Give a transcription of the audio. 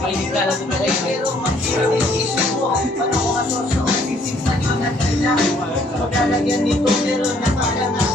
Mainit ka lang mo kayo. Pero mag-share din issue mo. Paano ko masoso? Sisig sa'yo na kailangan mo. Maglalagyan nito pero nakala nga